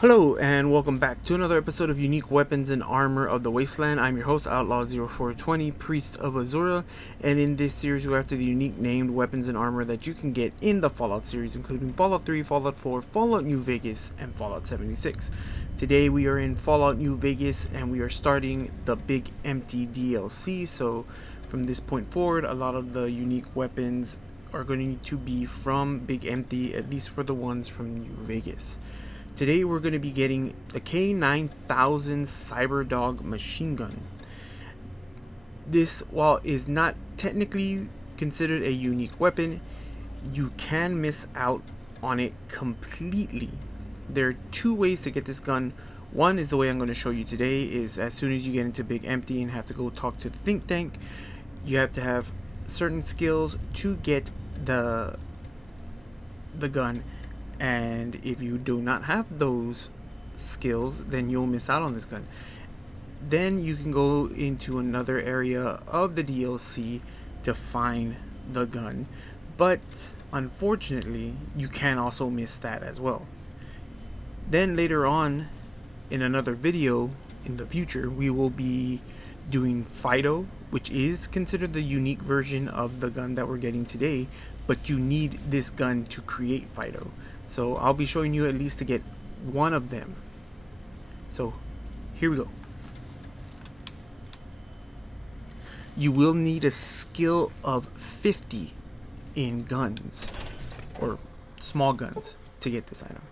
Hello and welcome back to another episode of Unique Weapons and Armor of the Wasteland. I'm your host, Outlaw0420, Priest of Azura, and in this series we're after the unique named weapons and armor that you can get in the Fallout series, including Fallout 3, Fallout 4, Fallout New Vegas, and Fallout 76. Today we are in Fallout New Vegas and we are starting the Big Empty DLC, so from this point forward a lot of the unique weapons are going to be from Big Empty, at least for the ones from New Vegas. Today we're going to be getting the K900 Cyberdog machine gun. This, while is not technically considered a unique weapon, you can miss out on it completely. There are two ways to get this gun. One is the way I'm going to show you today, is as soon as you get into Big Empty and have to go talk to the think tank, you have to have certain skills to get the gun. And if you do not have those skills, then you'll miss out on this gun. Then you can go into another area of the DLC to find the gun. But unfortunately, you can also miss that as well. Then later on, in another video in the future, we will be doing Fido, which is considered the unique version of the gun that we're getting today, but you need this gun to create Fido. So I'll be showing you at least to get one of them. So here we go. You will need a skill of 50 in guns, or small guns, to get this item.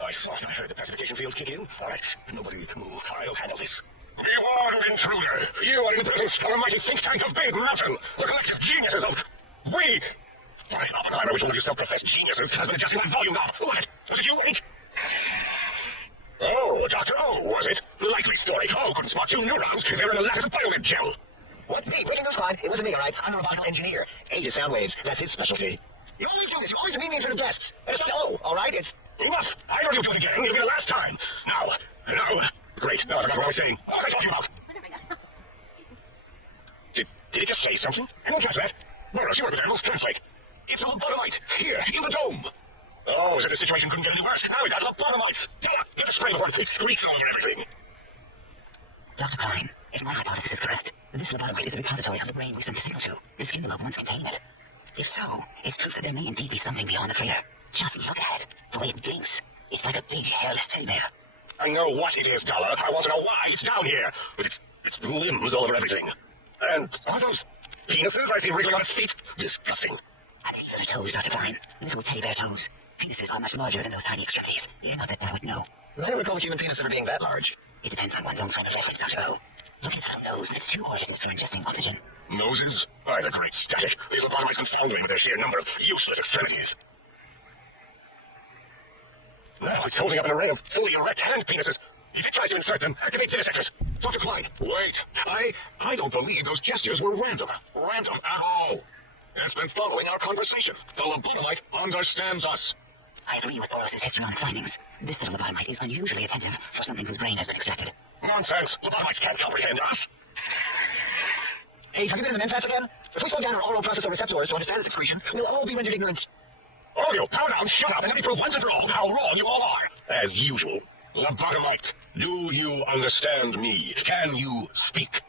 I thought I heard the pacification fields kick in. All right, nobody move. I'll handle this. Beware, intruder! You are in the presence of a mighty think tank of Big Mountain, the collective geniuses of... We... Why, Oppenheimer, which one of you self-professed geniuses has been adjusting my volume now? Was it you, H? Oh, Dr. O, was it? Likely story. Oh, couldn't spot two neurons if they were in a lattice of biomed gel. What? Me? Breaking news line. It wasn't me, all right? I'm a robotical engineer. A is sound waves. That's his specialty. You always do this. You always demean me for the guests. And it's not O, all right? It's... Enough! I know you'll do it again. It'll be the last time. Now. Great. Now I forgot what I was saying. What was I talking about? Did it just say something? I won't touch that. Boros, you work with animals. Translate. It's a lobotomite. Here, in the dome. Oh, so the situation couldn't get any worse. Now we got lobotomites. Get the spray before it squeaks all over everything. Dr. Klein, if my hypothesis is correct, this lobotomite is the repository of the brain we sent the signal to. The skin below once contained it. If so, it's proof that there may indeed be something beyond the crater. Just look at it. The way it blinks. It's like a big hairless teddy bear. I know what it is, Dollar. I want to know why it's down here, with its limbs all over everything. And are those penises I see wriggling on its feet? Disgusting. I believe those are toes, Dr. Klein. Little teddy bear toes. Penises are much larger than those tiny extremities. You're not that I would know. I don't recall a human penis ever being that large. It depends on one's own frame of reference, Dr. O. Look inside a nose with its two orifices for ingesting oxygen. Noses? Why, the great static. These lobotomites confound me with their sheer number of useless extremities. Now it's holding up an array of fully erect hand penises. If it tries to insert them, activate vivisectors. Dr. Klein, wait. I don't believe those gestures were random. Random at all. It's been following our conversation. The lobotomite understands us. I agree with Boros' histrionic findings. This little lobotomite is unusually attentive for something whose brain has been extracted. Nonsense. Lobotomites can't comprehend us. Hey, have you been in the men's again? If we slow down our oral processor receptors to understand this excretion, we'll all be rendered ignorant. All you, power down, shut up, and let me prove once and for all how wrong you all are. As usual. Lobotomite, do you understand me? Can you speak?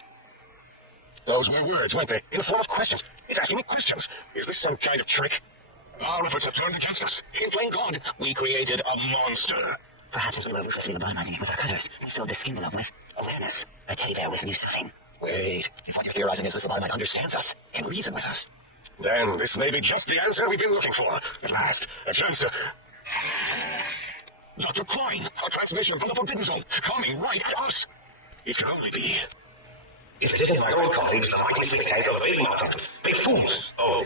Those were words, weren't they? In the form of questions. It's asking me questions. Is this some kind of trick? Our efforts have turned against us. In plain God, we created a monster. Perhaps as we were ruthlessly lobotomizing it with our cutters, we filled the skin below with awareness. A teddy bear with new stuffing. Wait, if what you're theorizing is this lobotomite understands us, can reason with us. Then this may be just the answer we've been looking for. At last, a chance to... Dr. Klein, a transmission from the Forbidden Zone, coming right at us. It can only be... If it isn't my own colleagues, the mighty think tank of Big Mountain. Big fools. Oh.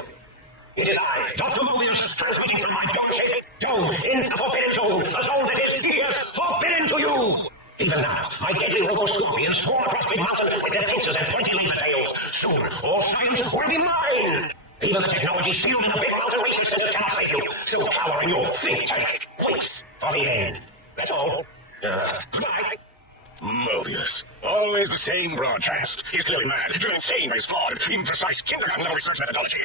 It is I, Dr. Mobius, transmitting from my dog-shaped dome in the Forbidden Zone, a zone that is here forbidden to you. Even now, my deadly robo-scorpions swarm across Big Mountain with their pincers and 20 laser tails. Soon, all sciences will be mine. Even the technology sealed in the Big Mountain Research Center cannot save you. Still power in your think tank. Wait for the end. That's all. Goodbye. Mobius. Always the same broadcast. He's clearly mad, driven insane by his flawed, imprecise kindergarten-level research methodology.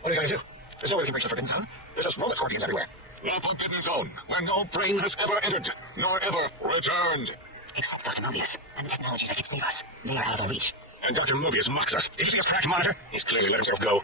What are you going to do? There's no way we can breach the Forbidden Zone. There's just robot scorpions everywhere. The Forbidden Zone, where no brain has ever entered, nor ever returned. Except Dr. Mobius and the technologies that could save us. They are out of our reach. And Dr. Mobius mocks us. Did you see his crash monitor? He's clearly let himself go.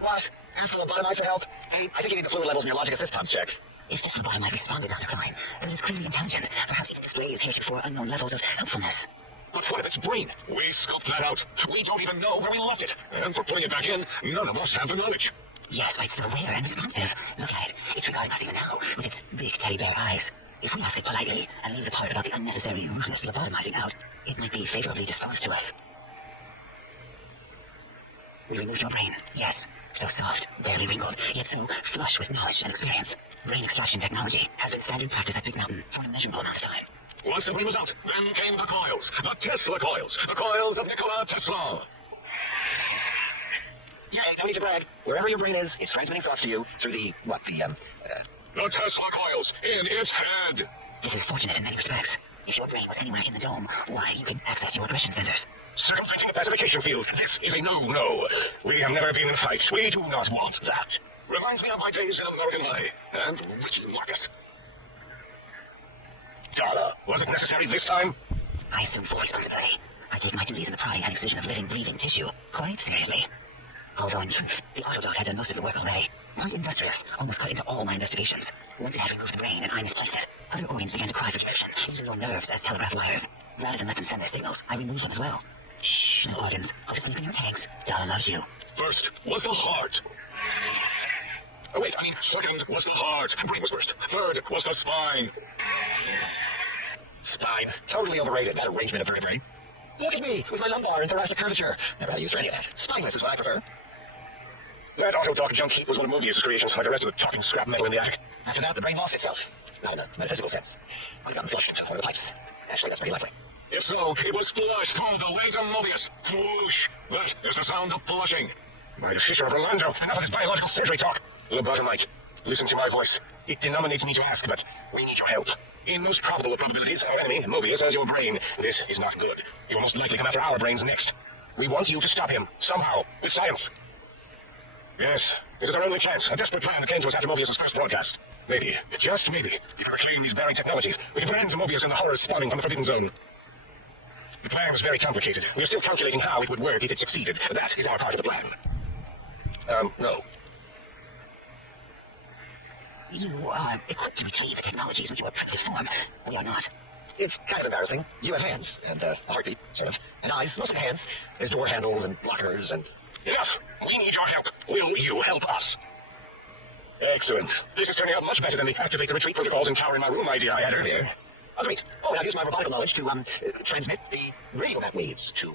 What? Ask the lobotomite for help? Hey, I think you need the fluid levels in your logic assist pods checked. If this lobotomite responded, Dr. Klein, then it is clearly intelligent. Perhaps it displays heretofore unknown levels of helpfulness. But what of its brain? We scoped that out. We don't even know where we left it. And for putting it back in, none of us have the knowledge. Yes, but it's still aware and responsive. Look at it. It's regarding us even now, with its big teddy bear eyes. If we ask it politely and leave the part about the unnecessary ruthless lobotomizing out, it might be favorably disposed to us. We removed your brain, yes. So soft, barely wrinkled, yet so flush with knowledge and experience. Brain extraction technology has been standard practice at Big Mountain for an immeasurable amount of time. Once the brain was out, then came the coils. The Tesla coils. The coils of Nikola Tesla. Yeah, no need to brag. Wherever your brain is, it's transmitting thoughts to you through the The Tesla coils in its head. This is fortunate in many respects. If your brain was anywhere in the dome, why, you could access your aggression centers. Circumventing the pacification field. This is a no-no. We have never been in fights. We do not want that. Reminds me of my days in American High. And Richie Marcus. Dala, was it necessary this time? I assume full responsibility. I take my duties in the prying and excision of living, breathing tissue quite seriously. Although in truth, the Autodog had done most of the work already. Quite industrious, almost cut into all my investigations. Once it had removed the brain and I misplaced it, other organs began to cry for direction, using your nerves as telegraph wires. Rather than let them send their signals, I removed them as well. Shh, little organs. Go to sleep in your tanks. Dala loves you. First was the heart. Oh wait, second was the heart. Brain was first. Third was the spine. spine. Totally overrated, that arrangement of vertebrae. Look at me, with my lumbar and thoracic curvature. Never had a use for any of that. Spineless is what I prefer. That Autodog junk was one of Mobius' creations, like the rest of the talking scrap metal in the attic. After that, the brain lost itself. Not in a metaphysical sense. I'd gotten flushed into one of the pipes. Actually, that's pretty likely. If so, it was flushed all the way to Mobius. Floosh. That is the sound of flushing. By the Fisher of Orlando, enough of this biological surgery talk. Lobotomite, listen to my voice. It denominates me to ask, but we need your help. In most probable of probabilities, our enemy, Mobius, has your brain. This is not good. He will most likely come after our brains next. We want you to stop him, somehow, with science. Yes, it is our only chance. A desperate plan came to us after Mobius' first broadcast. Maybe, just maybe, if we were clearing these bearing technologies, we could end Mobius and the horrors spawning from the Forbidden Zone. The plan was very complicated. We are still calculating how it would work if it succeeded. That is our part of the plan. No. You are equipped to retrieve the technologies in your primitive form. We are not. It's kind of embarrassing. You have hands, and a heartbeat, sort of, and eyes, mostly hands. There's door handles and lockers and... Enough! We need your help. Will you help us? Excellent. This is turning out much better than the activate the retreat protocols and tower in my room idea I had earlier. Agreed. Oh, and I've used my robotical knowledge to, transmit the radio bat waves to...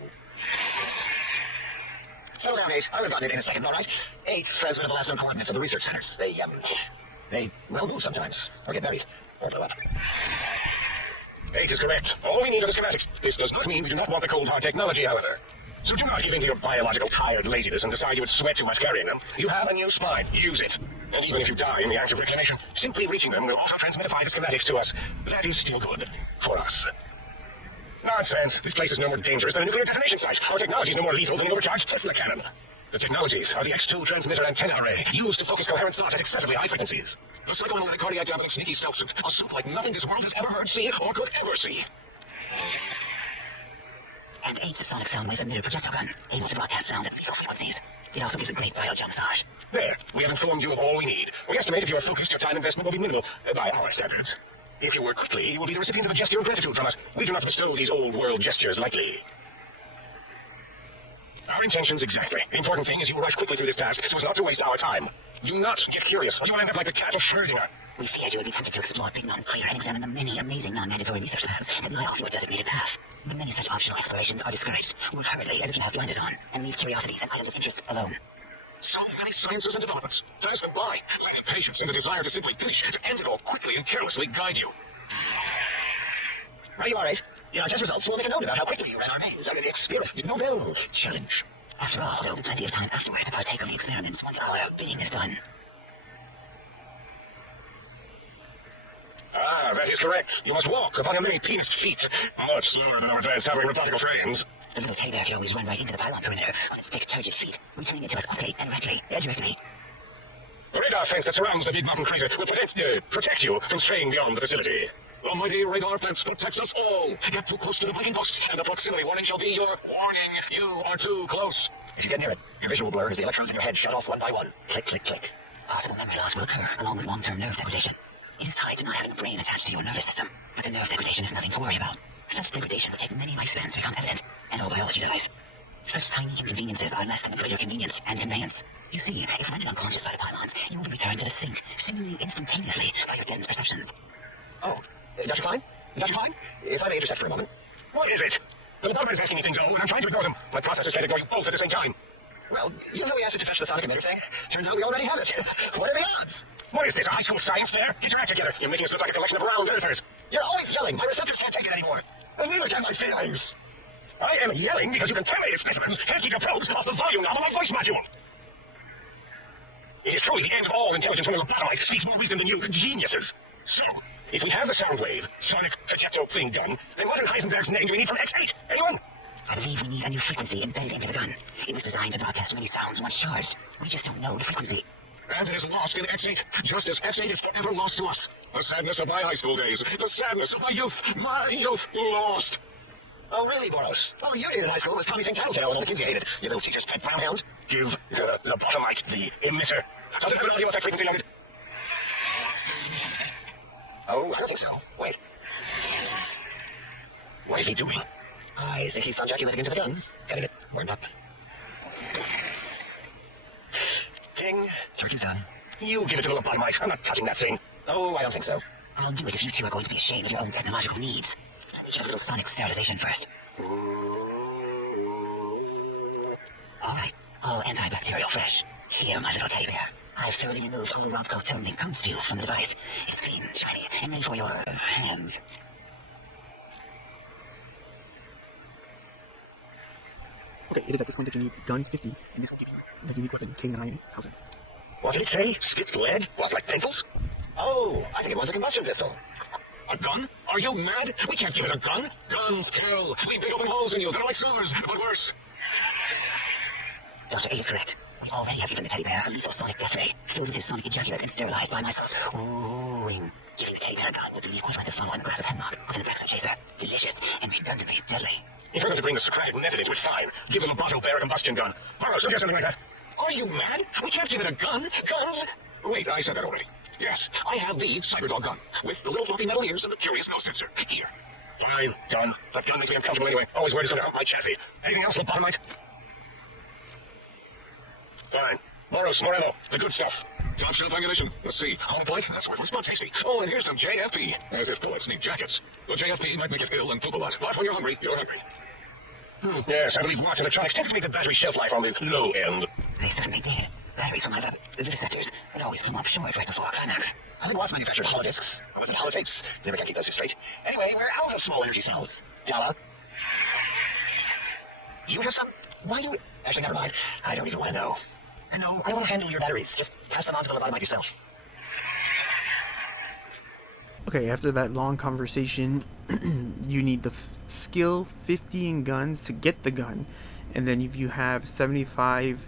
Settle down, 8. I would have gotten it in a second, all right? 8's transmitted the last known coordinates of the research centers. They, well, move sometimes, or get buried, or blow up. 8 is correct. All we need are the schematics. This does not mean we do not want the cold hard technology, however. So do not give in to your biological tired laziness and decide you would sweat too much carrying them. You have a new spine. Use it. And even if you die in the act of reclamation, simply reaching them will also transmitify the schematics to us. That is still good. For us. Nonsense. This place is no more dangerous than a nuclear detonation site. Our technology is no more lethal than an overcharged Tesla cannon. The technologies are the X2 transmitter antenna array, used to focus coherent thought at excessively high frequencies. The psychoanalytic cardiac tablet of sneaky stealth suit, a suit like nothing this world has ever heard, seen, or could ever see. And 8's a sonic sound wave emitter projectile gun, able to broadcast sound at lethal frequencies. It also gives a great biogel massage. There, we have informed you of all we need. We estimate if you are focused, your time investment will be minimal, by our standards. If you work quickly, you will be the recipient of a gesture of gratitude from us. We do not bestow these old world gestures lightly. Our intentions exactly. The important thing is you rush quickly through this task so as not to waste our time. Do not get curious, or you will end up like the cat of Schrödinger. We feared you would be tempted to explore Big Mountain Clear and examine the many amazing non-mandatory research labs that lie off your designated path. But many such optional explorations are discouraged. Work hurriedly as if you have blinders on, and leave curiosities and items of interest alone. So many sciences and developments. Pass them by. Let impatience and the desire to simply finish, to end it all quickly and carelessly guide you. Right, you are, 8. In our test results, we'll make a note about how quickly you ran our maze under the Spirit Nobel Challenge. After all, there will be plenty of time afterward to partake of the experiments once our bidding is done. Ah, that is correct. You must walk upon your many penised feet, much slower than our advanced hovering robotical trains. The little teddy bear can always run right into the pylon perimeter on its big turgid feet, returning it to us quickly and directly. The radar fence that surrounds the big mountain crater will protect you from straying beyond the facility. The mighty radar fence protects us all. Get too close to the biking post, and the proximity warning shall be your warning. You are too close. If you get near it, your visual blur as the electrons in your head shut off one by one. Click, click, click. Possible memory loss will occur, along with long-term nerve degradation. It is tied to not having a brain attached to your nervous system, but the nerve degradation is nothing to worry about. Such degradation would take many lifespans to become evident, and all biology dies. Such tiny inconveniences are less than the greater convenience and conveyance. You see, if rendered unconscious by the pylons, you will be returned to the sink, seemingly instantaneously by your deadened perceptions. Oh, Dr. Fine? Dr. Fine? If I may intercept for a moment. What is it? The lobotomate is asking me things, and I'm trying to ignore them. My processors can't ignore you both at the same time. Well, you know how we asked it to fetch the Sonic Emitter thing? Turns out we already have it. What are the odds? What is this, a high school science fair? Interact together. You're making us look like a collection of round earthers. You're always yelling. My receptors can't take it anymore. And neither can my feelings. I am yelling because you contaminated specimens. Hence keep your probes off the volume knob on my voice module. It is truly the end of all intelligence when a lobotomite speaks more wisdom than you geniuses. So, if we have the sound wave, Sonic Ejecto thing gun, then what in Heisenberg's name do we need from X8? Anyone? I believe we need a new frequency embedded into the gun. It was designed to broadcast many sounds once charged. We just don't know the frequency. And it is lost in X8, just as X8 is ever lost to us. The sadness of my high school days, the sadness of my youth lost. Oh, really, Boros? Well, you in high school was Tommy Think Title Tail and all the kids you hated. You little teacher's pet brown hound. Give the lobotomite the emitter. Does it have an audio effect frequency loaded? Oh, I don't think so. Wait. What is he doing? I think he's subjeculating into the gun. Getting it warmed up. Ding. Turkey's done. You give it to the lobotomite. I'm not touching that thing. Oh, I don't think so. I'll do it if you two are going to be ashamed of your own technological needs. Let me get a little sonic sterilization first. Alright, all antibacterial fresh. Here, my little teddy bear. I've thoroughly removed all Robco toning cum spew from the device. It's clean, shiny, and ready for your hands. Okay, it is at this point that you need guns 50, and this will give you the unique weapon K900. What did it say? Spit lead? What, like pencils? Oh, I think it wants a combustion pistol. A gun? Are you mad? We can't give it a gun. Guns kill. We big open holes in you. They're like sewers, but worse. Dr. A is correct. We already have given the teddy bear a lethal sonic death ray, filled with his sonic ejaculate and sterilized by myself. Ooh-ing. Giving the teddy bear a gun would be the equivalent of following a glass of hemlock with an Abraxo chaser. Delicious and redundantly deadly. If we're going to bring the Socratic method into it, fine. Give the loboto bear a combustion gun. Burroughs, suggest something like that. Are you mad? We can't give it a gun. Guns? Wait, I said that already. Yes, I have the Cyberdog gun, with the little floppy metal ears and the curious nose sensor. Here. Fine, done. That gun makes me uncomfortable anyway. Always worried it's going to hump my chassis. Anything else, lobotomite? Fine. Moros, Morello, the good stuff. Top shelf ammunition. Let's see. Home plate? That's worthless but tasty. Oh, and here's some JFP. As if bullets need jackets. The JFP might make it ill and poop a lot. But when you're hungry, you're hungry. Yes, I believe Watts Electronics tend to make the battery shelf life on the low end. They certainly did. Batteries for my vivisectors would always come up short right before climax. I think Watts manufactured hollow discs. Or was it hollow tapes? Never can keep those two straight. Anyway, we're out of small energy cells. Della? You have some? Why do we... Actually, never mind. I don't even want to know. And no, I don't want to handle your batteries. Just pass them on to the lobotomite yourself. Okay, after that long conversation, you need the skill 50 in guns to get the gun. And then if you have 75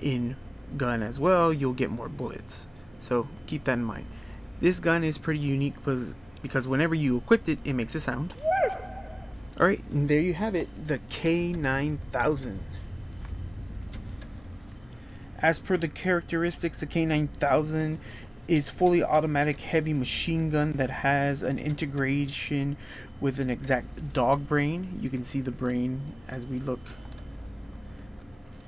in gun as well, you'll get more bullets. So keep that in mind. This gun is pretty unique because whenever you equip it, it makes a sound. Alright, and there you have it, the K900. As per the characteristics, the K900 is fully automatic heavy machine gun that has an integration with an exact dog brain. You can see the brain as we look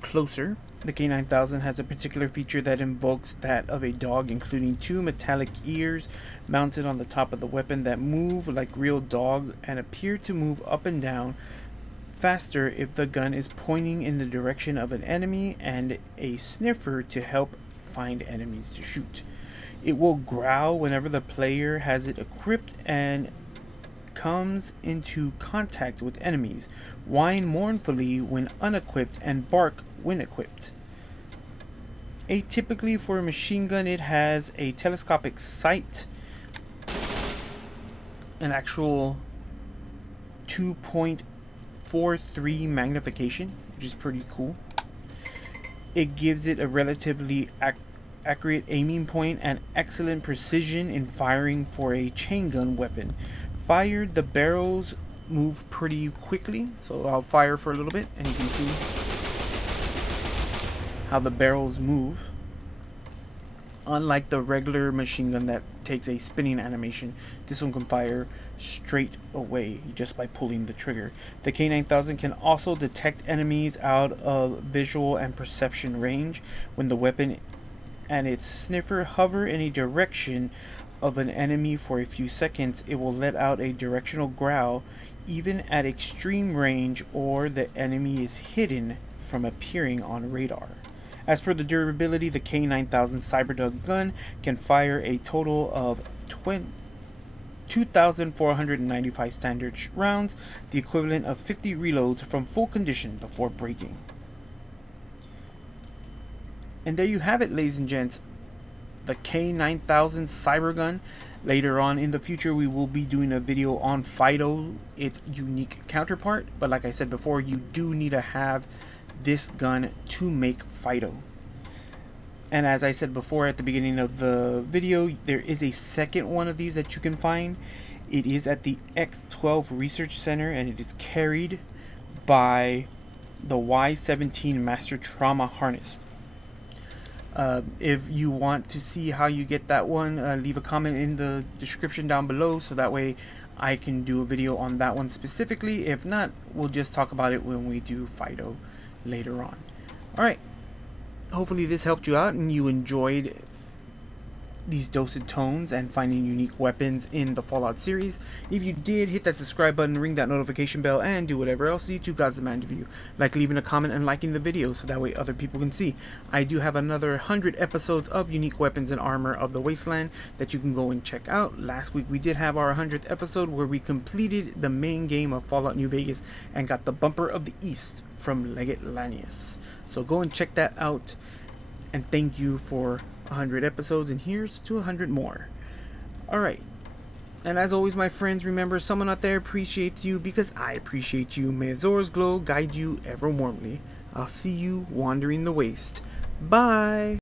closer. The K900 has a particular feature that invokes that of a dog, including two metallic ears mounted on the top of the weapon that move like real dog and appear to move up and down faster if the gun is pointing in the direction of an enemy, and a sniffer to help find enemies to shoot. It will growl whenever the player has it equipped and comes into contact with enemies, whine mournfully when unequipped, and bark when equipped. Atypically for a machine gun, it has a telescopic sight an actual 2.43 magnification, which is pretty cool. It gives it a relatively accurate aiming point and excellent precision in firing for a chain gun weapon. Fired, the barrels move pretty quickly, so I'll fire for a little bit and you can see how the barrels move. Unlike the regular machine gun that takes a spinning animation, this one can fire straight away just by pulling the trigger. The K900 can also detect enemies out of visual and perception range. When the weapon and its sniffer hover in a direction of an enemy for a few seconds, it will let out a directional growl even at extreme range or the enemy is hidden from appearing on radar. As for the durability, the K900 Cyberdog gun can fire a total of 2,495 standard rounds, the equivalent of 50 reloads from full condition before breaking. And there you have it, ladies and gents, the K900 Cybergun. Later on in the future, we will be doing a video on Fido, its unique counterpart. But like I said before, you do need to have this gun to make Fido. And as I said before at the beginning of the video, there is a second one of these that you can find. It is at the X12 Research Center and it is carried by the Y17 Master Trauma Harness. If you want to see how you get that one, leave a comment in the description down below so that way I can do a video on that one specifically. If not, we'll just talk about it when we do Fido later on. Alright, hopefully this helped you out and you enjoyed these dulcet tones and finding unique weapons in the Fallout series. If you did, hit that subscribe button, ring that notification bell, and do whatever else YouTube God's demand of you, like leaving a comment and liking the video so that way other people can see. I do have another 100 episodes of unique weapons and armor of the Wasteland that you can go and check out. Last week we did have our 100th episode where we completed the main game of Fallout New Vegas and got the Bumper of the East from Legate Lanius. So go and check that out, and thank you for 100 episodes, and here's to 100 more. Alright, and as always, my friends, remember, someone out there appreciates you because I appreciate you. May Azor's glow guide you ever warmly. I'll see you wandering the waste. Bye!